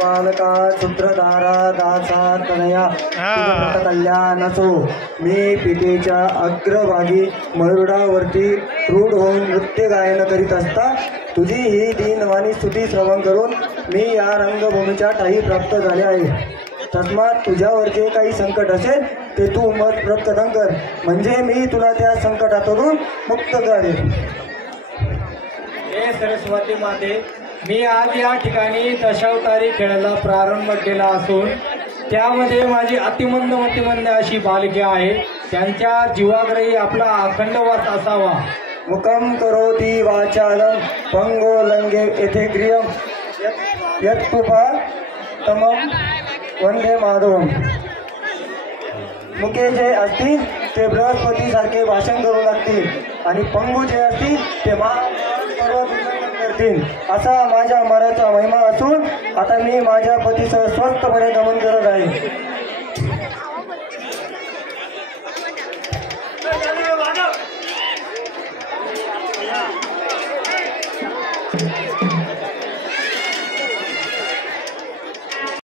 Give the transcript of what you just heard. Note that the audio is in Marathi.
बालका सूत्रधारा दासा तनया कल्याणसो मी पितेच्या अग्रभागी मयुरावरती रूढ होऊन नृत्य गायन करीत असता तुझी ही दीनवाणी स्तुती श्रवण करून मी या रंगभूमीच्या ठाई प्राप्त झाले आहे। तस्मात तुझ्यावर जे काही संकट असेल ते तू मत प्रकटन कर, म्हणजे मी तुला त्या संकटातून मुक्त करेन। हे सरस्वती माते, मी आज या ठिकाणी दशावतारी खेळायला प्रारंभ केला असून त्यामध्ये माझी अतिमंद अशी बालके आहे, त्यांच्या जीवाग्रही आपला अखंड वास असावा। मुखम करोति वाचालं पंगो लंगे येथे ग्रियम यत्कृपा तमम वंदे माधवम। मुके जे असतील ते बृहस्पती सारखे भाषण करू लागतील आणि पंगू जे असतील ते करतील, असा माझ्या मराचा महिमा असून आता मी माझ्या पतीसह स्वस्तपणे गमन करत आहे।